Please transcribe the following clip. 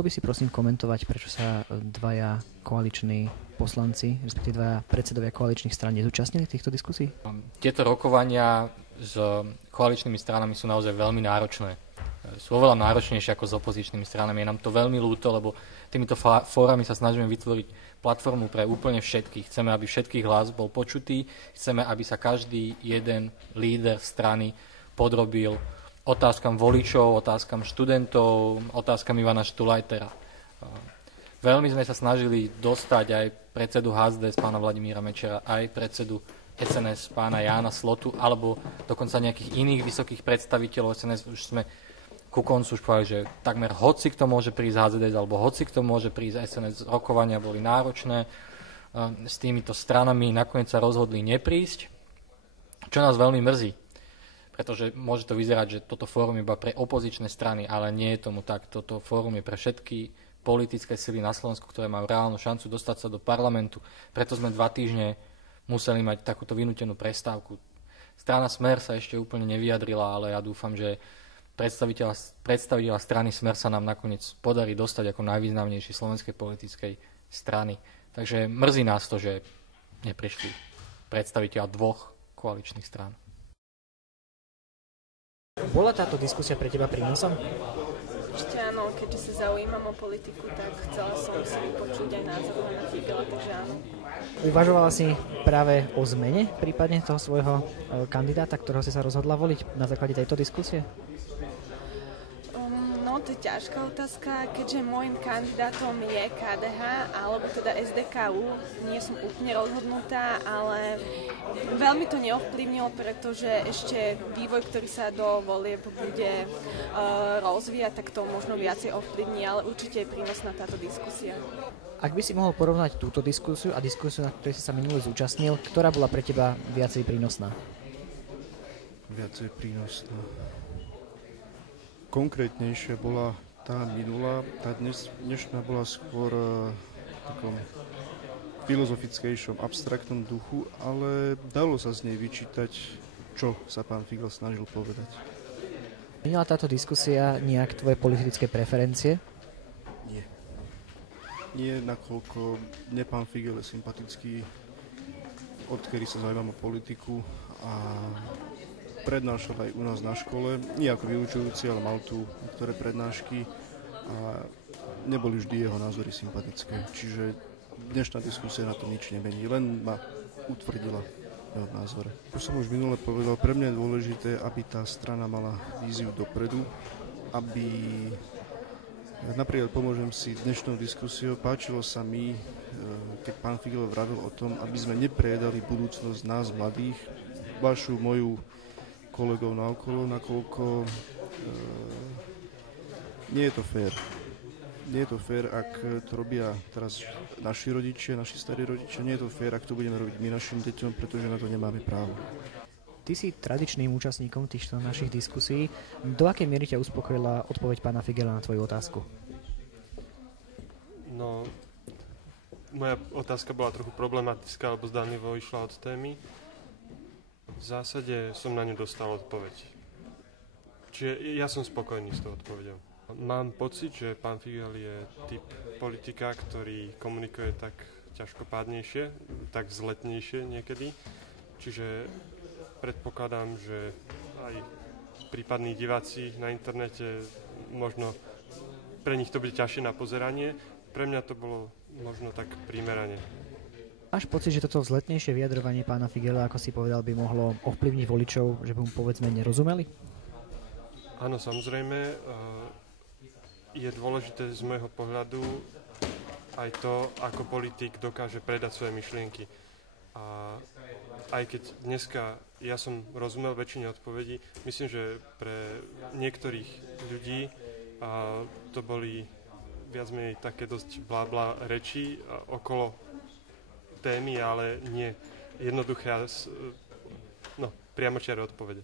Mohol by si prosím komentovať, prečo sa dvaja koaliční poslanci, respektíve dvaja predsedovia koaličných strán nezúčastnili týchto diskusí? Tieto rokovania s koaličnými stranami sú naozaj veľmi náročné. Sú oveľa náročnejšie ako s opozičnými stranami. Je nám to veľmi ľúto, lebo týmito fórami sa snažíme vytvoriť platformu pre úplne všetkých. Chceme, aby všetkých hlas bol počutý. Chceme, aby sa každý jeden líder strany podrobil otázkam voličov, otázkam študentov, otázkam Ivana Štulajtera. Veľmi sme sa snažili dostať aj predsedu HZDS pána Vladimíra Mečera, aj predsedu SNS pána Jána Slotu, alebo dokonca nejakých iných vysokých predstaviteľov SNS. Už sme ku koncu už povedali, že takmer hoci kto môže prísť HZDS, alebo hoci kto môže prísť SNS. Rokovania boli náročné. S týmito stranami nakoniec sa rozhodli neprísť, čo nás veľmi mrzí. Pretože môže to vyzerať, že toto fórum je iba pre opozičné strany, ale nie je tomu tak. Toto fórum je pre všetky politické sily na Slovensku, ktoré majú reálnu šancu dostať sa do parlamentu. Preto sme 2 týždne museli mať takúto vynútenú prestávku. Strana Smer sa ešte úplne nevyjadrila, ale ja dúfam, že predstaviteľa strany Smer sa nám nakoniec podarí dostať ako najvýznamnejšej slovenskej politickej strany. Takže mrzí nás to, že neprišli predstaviteľa 2 koaličných strán. Bola táto diskusia pre teba prínosom? Určite áno, keďže sa zaujímam o politiku, tak chcela som si vypočuť aj názor pána Figela, takže áno. Uvažovala si práve o zmene prípadne toho svojho kandidáta, ktorého si sa rozhodla voliť na základe tejto diskusie? No, to je ťažká otázka, keďže môjim kandidátom je KDH, alebo teda SDKU. Nie som úplne rozhodnutá, ale veľmi to neovplyvnilo, pretože ešte vývoj, ktorý sa do volieb bude rozvíjať, tak to možno viacej ovplyvní, ale určite je prínosná táto diskusia. Ak by si mohol porovnať túto diskusiu a diskusiu, na ktorej si sa minule zúčastnil, ktorá bola pre teba viacej prínosná? Viacej prínosná. Konkrétnejšia bola tá minulá, tá dnešná bola skôr v takom filozofickejšom, abstraktnom duchu, ale dalo sa z nej vyčítať, čo sa pán Figel snažil povedať. Menila táto diskusia nejak tvoje politické preferencie? Nie. Nie, nakoľko mne pán Figel je sympatický, odkedy sa zaujímam o politiku a prednášal aj u nás na škole, nie ako vyučujúci, ale mal tu niektoré prednášky a neboli vždy jeho názory sympatické. Čiže dnešná diskusia na to nič nemení, len ma utvrdila v jeho názore. Ako som už minule povedal, pre mňa je dôležité, aby tá strana mala víziu dopredu, aby napríklad pomôžem si dnešnou diskusiou, páčilo sa mi, keď pán Figel vravil o tom, aby sme neprejedali budúcnosť nás mladých, vašu, moju, kolegov naokolo, nakoľko nie je to fér. Nie je to fér, ak to robia teraz naši rodičia, naši starí rodičia. Nie je to fér, ak to budeme robiť my našim deťom, pretože na to nemáme právo. Ty si tradičným účastníkom týchto našich diskusí. Do akej miery ťa uspokojila odpoveď pána Figela na tvoju otázku? No, moja otázka bola trochu problematická, lebo zdanlivo išla od témy. V zásade som na ňu dostal odpoveď. Čiže ja som spokojný s tou odpoveďou. Mám pocit, že pán Figel je typ politika, ktorý komunikuje tak ťažkopádnejšie, tak vzletnejšie niekedy. Čiže predpokladám, že aj prípadní diváci na internete možno pre nich to bude ťažšie na pozeranie. Pre mňa to bolo možno tak primerane. Máš pocit, že toto vzletnejšie vyjadrovanie pána Figela, ako si povedal, by mohlo ovplyvniť voličov, že by mu povedzme nerozumeli? Áno, samozrejme. Je dôležité z môjho pohľadu aj to, ako politik dokáže predať svoje myšlienky. A aj keď dneska ja som rozumel väčšine odpovedí, myslím, že pre niektorých ľudí to boli viac menej také dosť blá reči okolo témy, ale nie jednoduché, priamočiare odpovede.